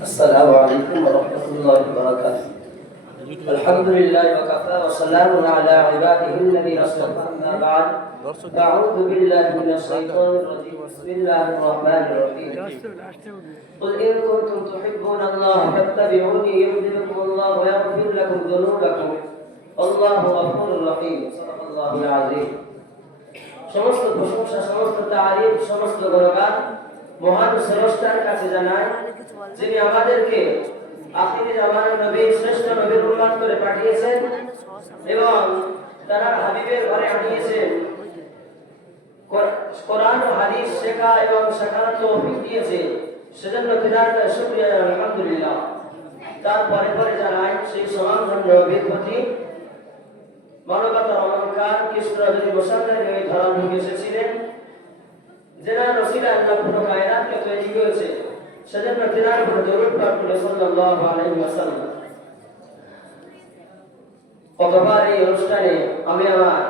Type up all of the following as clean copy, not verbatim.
السلام عليكم ورحمة الله وبركاته. الحمد لله وكفى وسلام على عباده الذين اصطفى. أما بعد، أعوذ بالله من الشيطان الرجيم. بسم الله الرحمن الرحيم. قل إن كنتم تحبون الله فاتبعوني يحببكم الله ويغفر لكم ذنوبكم والله غفور رحيم. صدق الله العظيم. সমস্ত প্রশংসা, সমস্ত তারিফ, সমস্ত গুণগান মহান স্রষ্টার কাছে জানাই, যিনি আমাদেরকে আখিরি জামানার নবী, শ্রেষ্ঠ নবীর উম্মত করে পাঠিয়েছেন এবং তারা হাবিবের ঘরে আনিয়েছেন। কোরআন ও হাদিস শেখা এবং শেখার তৌফিক দিয়েছে, সেজন্য তিনার শুকরিয়া আলহামদুলিল্লাহ। তারপরে পরে জানাই সেই সমানধন্য নবীর প্রতি মানবতার অলঙ্কার কৃষ্ণ যদি মুসাফির হয়ে ধরা ঢুকে এসেছিলেন, যেনার রসিলা আল্লাহ পুরো কায়নাতকে তৈরি করেছে, সেজন্য তিনার উপর দরুদ পাঠ করে সাল্লাল্লাহু আলাইহি ওয়াসাল্লাম। গতবার এই অনুষ্ঠানে আমি আমার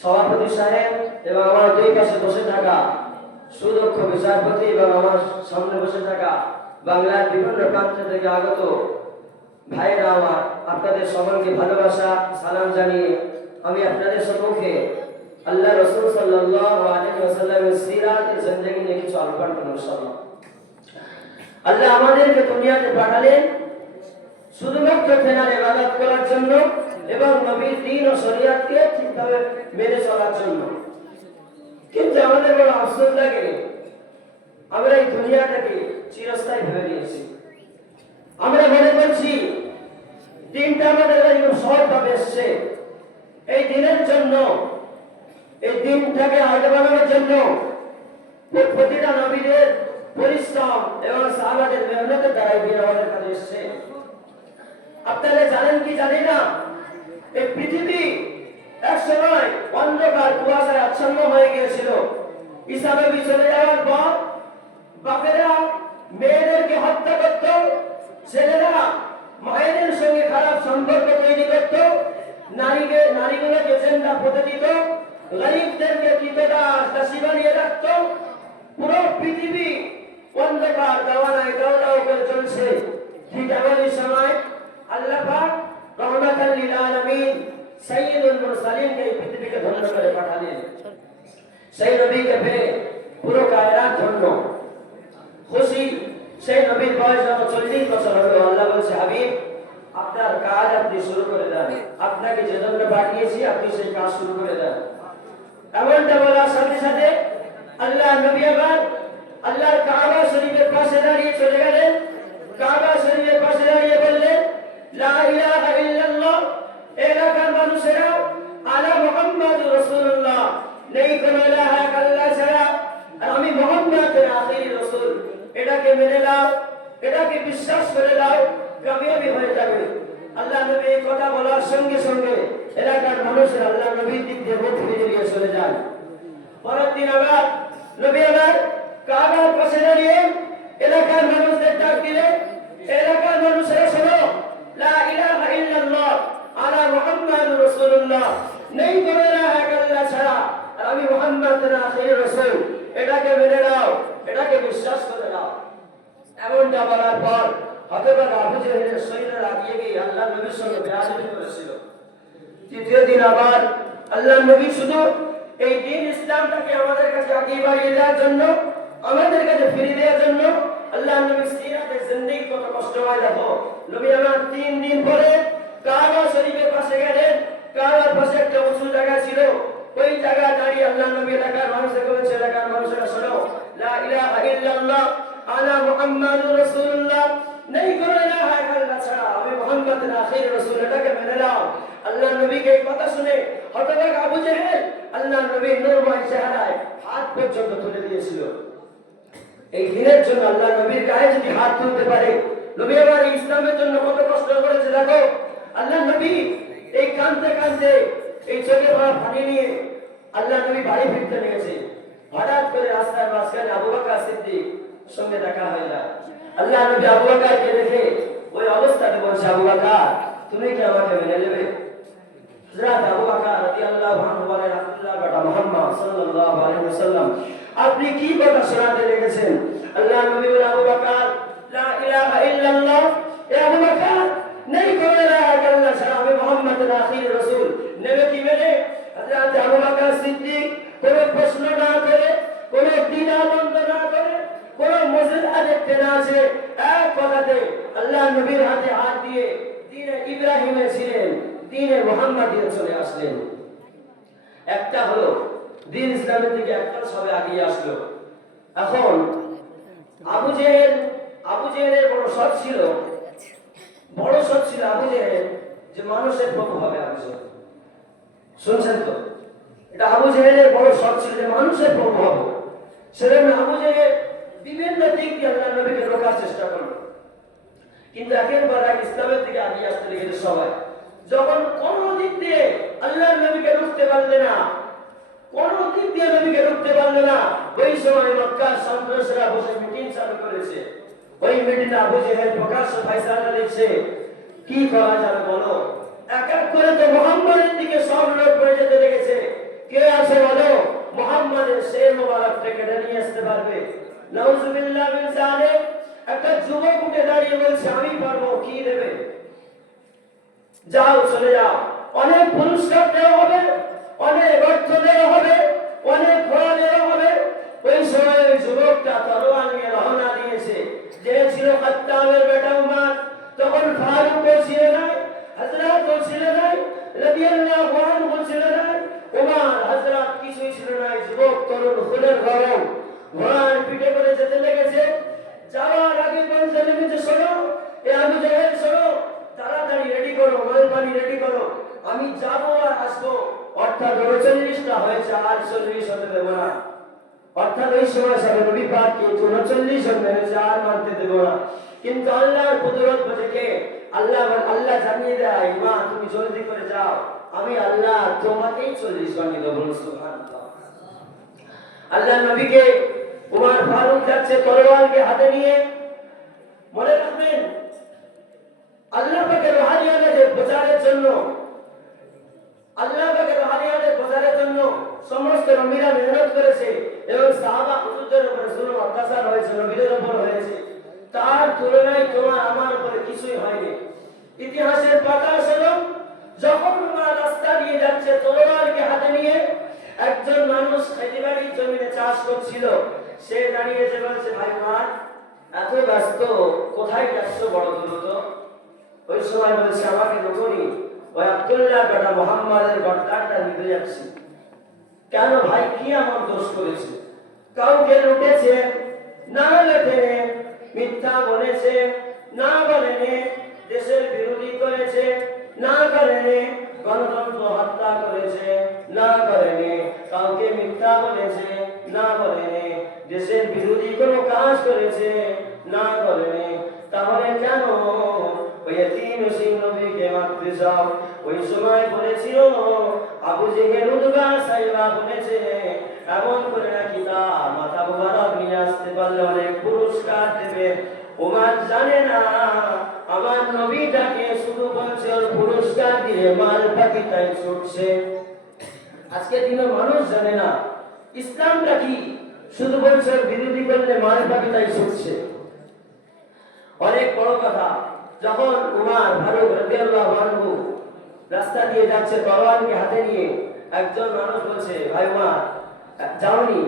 সভাপতি সাহেব এবং আমার দুই পাশে বসে থাকা সুদক্ষ বিচারপতি এবং আমার সামনে বসে থাকা বাংলার বিভিন্ন প্রান্ত থেকে আগত ভাইরা আমার, আপনাদের সকলকে ভালোবাসা সালাম জানিয়ে আমি আপনাদের সম্মুখে আল্লাহ রাসূল সাল্লাল্লাহু আলাইহি ওয়াসাল্লামের সিরাতে জিন্দেগি নিয়ে কিছু আলোচনা করব ইনশাআল্লাহ। আল্লাহ আমাদেরকে দুনিয়াতে পাঠালেন শুধুমাত্র তেনার ইবাদত করার জন্য এবং নবীর দ্বীন ও শরীয়তকে ঠিকভাবে মেনে চলার জন্য। কিন্তু আমাদের বড় আফসোস লাগে, আমরা এই দুনিয়াটাকে চিরস্থায়ী ভেবে নিয়েছি। আমরা মনে করছি দিনটা আমাদের একদম সহজভাবে এসছে, এই দিনের জন্য, এই দিনটাকে আগে বানানোর জন্য প্রতিটা নবীদের পরিশ্রম এবং সাহাবাদের মেহনতের দ্বারাই দিন আমাদের কাছে এসছে। আপনারা জানেন কি জানি না, এই পৃথিবী এক সময় অন্ধকার কুয়াশায় আচ্ছন্ন হয়ে গিয়েছিল। ঈসা নবী চলে যাওয়ার পর বাপেরা মেয়েদেরকে হত্যা করত, ছেলেরা মায়েদের সঙ্গে খারাপ সম্পর্ক তৈরি করত, নারীগুলোকে জেন্দা পুঁতে দিত, গরিবদেরকে দাসী বানিয়ে রাখত। পুরো পৃথিবী অন্ধকার দাওয়ানায় দাও দাও করে চলছে। ঠিক এমনই সময় আল্লাহ পাক রহমাতাল লিল আলামিন সাইয়্যিদুল মুরসালিনকে এই পৃথিবীকে ধন্য করে পাঠালেন। সেই নবীকে পেয়ে পুরো কায়নাত ধন্য, খুশি। সেই নবীর বয়স যখন 40 বছর হলো, আল্লাহ বলছে, হাবিব আপনার কাজ আপনি শুরু করে দেন, আপনাকে যে জন্য পাঠিয়েছি আপনি সেই কাজ শুরু করে দেন। এমনটা বলার সাথে সাথে আল্লাহ নবী আবার আল্লাহর কাবা শরীফের পাশে দাঁড়িয়ে চলে গেলেন। কাবা শরীফের পাশে দাঁড়িয়ে বললেন, লা ইলাহা ইল্লাল্লাহ। এলাকার মানুষেরা আলা মুহাম্মাদুর রাসূলুল্লাহ, নেই কোনো ইলাহা আল্লাহ ছাড়া, আর আমি মুহাম্মদের আখিরি রাসূল, এটাকে মেনে নাও, এটাকে বিশ্বাস করে নাও, কামিয়াবি হয়ে যাবে। আল্লাহ নবী এই কথা বলার সঙ্গে সঙ্গে এলাকার মানুষের আল্লাহ নবীর দিক দিয়ে মুখ ফিরিয়ে চলে যায়। পরের দিন আবার নবী আবার কাবার পাশে দাঁড়িয়ে এলাকার মানুষদের ডাক দিলেন, এলাকার মানুষেরা শোনো, লা ইলাহা ইল্লাল্লাহ আলা মুহাম্মাদুর রাসূলুল্লাহ, নেই কোনো ইলাহা আল্লাহ ছাড়া, আর আমি মুহাম্মদের আখিরি রাসূল, এটাকে মেনে নাও, এটাকে বিশ্বাস করে নাও। এমনটা বলার পর হতবাক আবু জেহেলের সৈন্যরা এগিয়ে গিয়ে আল্লাহ নবীর সঙ্গে বেয়াদবি করেছিল। তৃতীয় দিন আবার আল্লাহ নবী শুধু এই দিন ইসলামটাকে আমাদের কাছে আগিয়ে বাড়িয়ে দেওয়ার জন্য, আমাদের কাছে ফিরিয়ে দেওয়ার জন্য আল্লাহ নবীর সিরাতে জিন্দেগি কত কষ্টময়। দেখো, নবী আমার 3 দিন পরে কাবা শরীফের পাশে গেলেন। কাবার পাশে একটা উঁচু জায়গা ছিল, ওই জায়গায় দাঁড়িয়ে আল্লাহ নবী এলাকার মানুষকে বলেছে, এলাকার মানুষেরা শোনো, লা ইলাহা ইল্লাল্লাহ আলা মুহাম্মাদুর রাসূলুল্লাহ, নেই কোনো ইলাহা আল্লাহ ছাড়া, আমি মুহাম্মদের আখিরি রাসূল, এটাকে মেনে নাও। আল্লাহ নবীকে এই কথা শুনে হতবাক আবু জেহেল আল্লাহ নবীর নূরময় চেহারায় হাত পর্যন্ত তুলে দিয়েছিল। এই দিনের জন্য আল্লাহ নবীর গায়ে যদি হাত তুলতে পারে, নবী আমার ইসলামের জন্য কত কষ্ট করেছে। দেখো, আল্লাহ নবী এই কাঁদতে কাঁদতে এই চোখে ভরা পানি নিয়ে আল্লাহ নবী বাড়ি ফিরতে লেগেছে। হঠাৎ করে রাস্তার মাঝখানে আবু বকর সিদ্দিক সঙ্গে দেখা হয়ে যায়। আল্লাহ নবী আবু বকরকে দেখে ওই অবস্থাতে বলছে, আবু বকর তুমি কি আমাকে মেনে নেবে? হযরত আবু বকর রাদিয়াল্লাহু আনহু বলেন, রাসূলুল্লাহর বেটা মুহাম্মদ সাল্লাল্লাহু আলাইহি ওয়াসাল্লাম, আপনি কি কথা শোনাতে লেগেছেন? আল্লাহ নবী বলেন, আবু বকর দেখতে না আছে, এক কথাতে আল্লাহ নবীর হাতে হাত দিয়ে দ্বীনে ইব্রাহিমে ছিলেন, দ্বীনে মুহাম্মাদিয়ে চলে আসলেন। একটা হলো দ্বীন ইসলামের দিকে একটা সবে আগিয়ে আসলো। এখন আবু জেহেলের বড় শখ ছিল আবু জেহেল যে মানুষের প্রভু হবে। আবু জেহেল শুনছেন তো, এটা আবু জেহেলের বড় শখ ছিল যে মানুষের প্রভু হবে। সেজন্য আবু জেহেল বিভিন্ন দিক দিয়ে আল্লাহ নবীকে রোকার চেষ্টা করলো, কিন্তু একের পর এক ইসলামের দিকে আগিয়ে আসতে লেগেছে সবাই। যখন কোন দিক দিয়ে আল্লাহ নবীকে রুখতে পারলে না, ওই সময় মক্কার সন্ত্রাসীরা বসে মিটিং চালু করেছে। ওই মিটিংয়ে আবু জেহেল প্রকাশ্য ফয়সালা দিচ্ছে, কি করা যাবে বলো। এক এক করে তো মুহাম্মাদের দিকে সব লোক পড়ে যেতে লেগেছে। কে আছে বলো, মুহাম্মাদের শের মোবারককে কেটে নিয়ে আসতে পারবে? নাউজুবিল্লাহ মিন যালিক। একটা যুবক উঠে দাঁড়িয়ে বলছে, আমি পারবো, কি দেবে? যাও, চলে যাও, অনেক পুরস্কার দেওয়া হবে, অনেক অর্থ দেওয়া হবে, অনেক ঘোড়া দেওয়া হবে। ওই সময় ওই যুবকটা তরোয়াল নিয়ে রওনা দিয়েছে। যে ছিল খাত্তাবের বেটা উমর, তখন ফারুক ছিল না, হযরত ছিল না, রাদিয়াল্লাহু আনহু ছিল না, উমর হযরত কিছুই ছিল না। যুবক তরুণ খুদের গরম ঘোড়ার পিঠে করে যেতে লেগেছে। যাওয়ার আগে বলছে, নেমেছে, শোনো, এ আবু জেহেল শোনো, তাড়াতাড়ি রেডি করো, মাল পানি রেডি করো, আমি যাবো আর আসবো। অর্থাৎ 39টা হয়েছে, আর 40 হতে দেবো না। অর্থাৎ ওই সময় সবে নবী পাককে 39 জন মেরেছে, আর মানতে দেবো না। কিন্তু আল্লাহর কুদরত বুঝে আল্লাহ জানিয়ে দেয়, মা তুমি জলদি করে যাও, আমি আল্লাহ তোমাকেই 40 বানিয়ে দেবো। সুবহানাল্লাহ। আল্লাহ নবীকে উমর ফারুক যাচ্ছে তরোয়ালকে হাতে নিয়ে। মনে রাখবেন, আল্লাহ পাকের রুহানিয়াতের প্রচারের জন্য, সমস্ত নবীরা মেহনত করেছে এবং সাহাবা হুজুরদের উপরে জুলুম অত্যাচার হয়েছে, নবীদের উপর হয়েছে। তার তুলনায় তোমার আমার উপরে কিছুই হয়নি। ইতিহাসের পাতা শোনো, যখন উমর রাস্তা দিয়ে যাচ্ছে তরোয়ালকে হাতে নিয়ে, একজন মানুষ খেতিবাড়ির জমিনে চাষ করছিল। সে দাঁড়িয়েছে, বলছে, ভাই উমর, এত ব্যস্ত, কোথায় যাচ্ছ বড় দ্রুত? ওই সময় বলছে, আমাকে রুকুনি, ওই আব্দুল্লাহ বেটা মুহাম্মাদের গর্দানটা নিতে যাচ্ছি। কেন ভাই, কি এমন দোষ করেছে? কাউকে লুটেছে না, লেটেনে, মিথ্যা বলেছে না, বলেনে, দেশের বিরোধী করেছে না, করেনে, গণতন্ত্র হত্যা করেছে না, করেনে, কাউকে মিথ্যা বলেছে না, বলেনে, দেশের বিরোধী কোনো কাজ করেছে না, করেনে। তাহলে কেন ওই এতিম সেই নবীকে মারতে যাও? ওই সময় বলেছিল আবু জেহেল উদবা সাইবা বলেছে, এমন করে নাকি তার মাথা মোবারক নিয়ে আসতে পারলে অনেক পুরস্কার দেবে। ওমর জানে না আমার নবীটাকে শুধু বলছে ওর পুরস্কার দিয়ে মাল পাখি তাই ছুটছে। আজকের দিনে মানুষ জানে না ইসলামটা কি, শুধু বলছে বিরোধী করলে মাল পাখি তাই ছুটছে। অনেক বড় কথা। যখন উমর ফারুক রাদিয়াল্লাহু আনহু রাস্তা দিয়ে যাচ্ছে তরোয়ালকে হাতে নিয়ে, একজন মানুষ বলছে, ভাই উমর, যাওনি,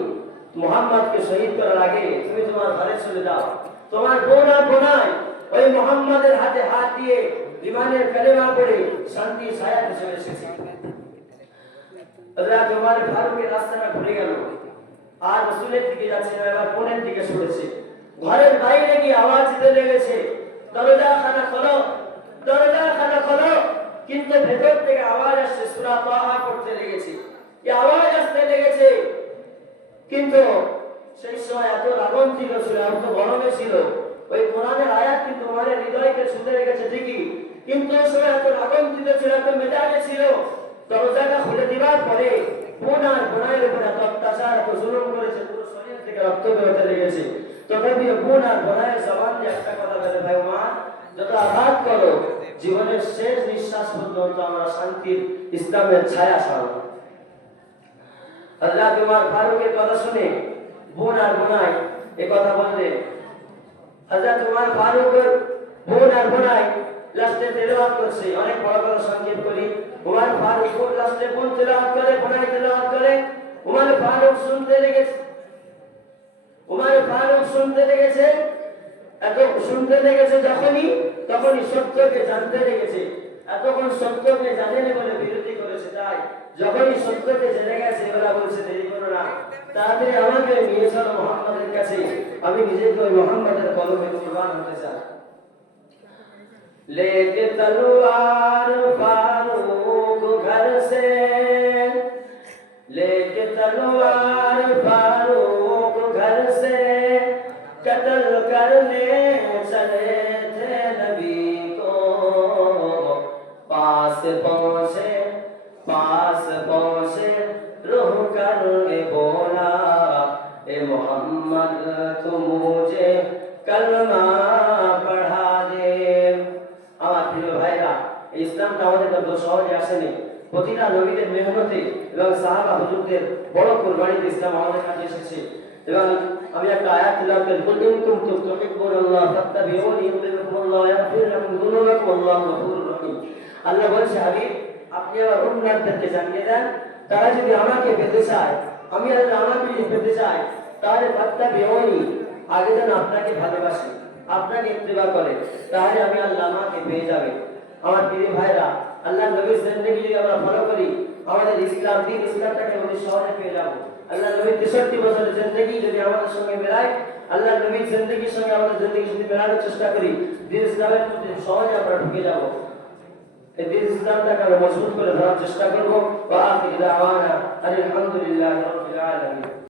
মুহাম্মদকে শহীদ করার আগে তুমি তোমার ঘরে চলে যাও, তোমার বোন আর বোনাই ওই মুহাম্মদের হাতে হাত দিয়ে ঈমানের কালেমা পড়ে শান্তি ছায়াতে চলে এসেছে। হযরত উমর ফারুকের রাস্তাটা ঘুরে গেল, আর রাসূলের দিকে যাচ্ছে না, এবার বোনের দিকে সরেছে। ঘরের বাইরে গিয়ে আওয়াজ দিতে লেগেছে, দরজা খানা খোলো, দরজা খানা খোলো। কিন্তু ভেতর থেকে আওয়াজ আসছে, সূরা তাহা পড়তে লেগেছে, এই আওয়াজ আসতে লেগেছে। কিন্তু সেই সময় এত রাগন্তিক ছিল, এত গরমে ছিল, ওই কোরআনের আয়াত কিন্তু আমাদের হৃদয়কে ছুঁয়ে রেখেছে ঠিকই, কিন্তু ওই সময় এত রাগন্তিক ছিল, এত মেজাজে ছিল। দরজাটা খুলে দেওয়ার পরে বোন আর বোনের উপরে এত অত্যাচার, এত জুলুম করেছে, পুরো শরীর থেকে রক্ত বেরোতে লেগেছে। তথাপি বোন আর বোনের জবান দিয়ে একটা কথা বলে, ভাই উমর, যত আঘাত করো, জীবনের শেষ নিঃশ্বাস পর্যন্ত আমরা শান্তির ইসলামের ছায়া ছাড়ব। হযরত উমর ফারুকের কথা শুনে বোন আর বোনাই এই কথা বললে। হযরত উমর ফারুকের বোন আর বোনাই লাস্টে তেলাওয়াত করছে। অনেক বড় কথা সংক্ষেপ করি। উমর ফারুক লাস্টে বোন তেলাওয়াত করে, বোনাই তেলাওয়াত করে। উমর ফারুক শুনতে লেগেছে, উমর ফারুক শুনতে লেগেছে। এত শুনতে লেগেছে যখনই, তখনই সত্যকে জানতে লেগেছে। এতক্ষণ সত্যকে জানেনি বলে বিরোধী করেছে, তাই যখনই সত্যকে জেনে গেছে এবার বলছে দেরি করো না, তাড়াতাড়ি আমাকে নিয়ে চলো মুহাম্মাদের কাছে, আমি নিজেকে ওই মুহাম্মাদের কলমে কুরবান হতে চাই। लेके तलवार फारूक घर से, लेके तलवार फारूक घर से कत्ल करने चले थे नबी को, पास पहुंचे रूह करके बोला, ए मोहम्मद तू मुझे कलमा पढ़ा दे। আমার প্রিয় ভাইরা, এই ইসলামটা আমাদের তো সহজে আসেনি। প্রতিটা নবীদের মেহনতে এবং সাহাবা হুজুরদের বড় কুরবানিতে ইসলাম আমাদের কাছে এসেছে। এবং আমি একটা আয়াত তিলাওয়াত করি, কুল ইন কুনতুম তুহিব্বুনাল্লাহ ফাত্তাবিউনি ইউহিব্বুকুমুল্লাহ ওয়া ইয়াগফির লাকুম যুনুবাকুম আল্লাহু গফুরুর রহিম। আল্লাহ বলছে, হাবিব আপনি আমার উম্মতদেরকে জানিয়ে দেন, তারা যদি আমাকে পেতে চায়, আমি আল্লাহ আমাকে যদি পেতে চাই, তাহলে ফাত্তাবিউনি, আগে যেন আপনাকে ভালোবাসে, আপনাকে ইত্তেবা করে, তাহলে আমি আল্লাহ আমাকে পেয়ে যাবে। আমার প্রিয় ভাইরা, আল্লাহ নবীর জিন্দেগি যদি আমরা ফলো করি, আমাদের ইসলাম দিন ইসলামটাকে অতি সহজে পেয়ে যাবো। আল্লাহ নবীর 63 বছরের জিন্দেগি যদি আমাদের সঙ্গে মেলায়, আল্লাহ নবীর জিন্দেগির সঙ্গে আমাদের জিন্দেগি যদি মেলানোর চেষ্টা করি, দিন ইসলামের মধ্যে সহজে আমরা ঢুকে যাবো। এই দিন ইসলামটাকে আমরা মজবুত করে ধরার চেষ্টা করবো। ওয়া আখিরু দাওয়ানা আলহামদুলিল্লাহি রাব্বিল আলামিন।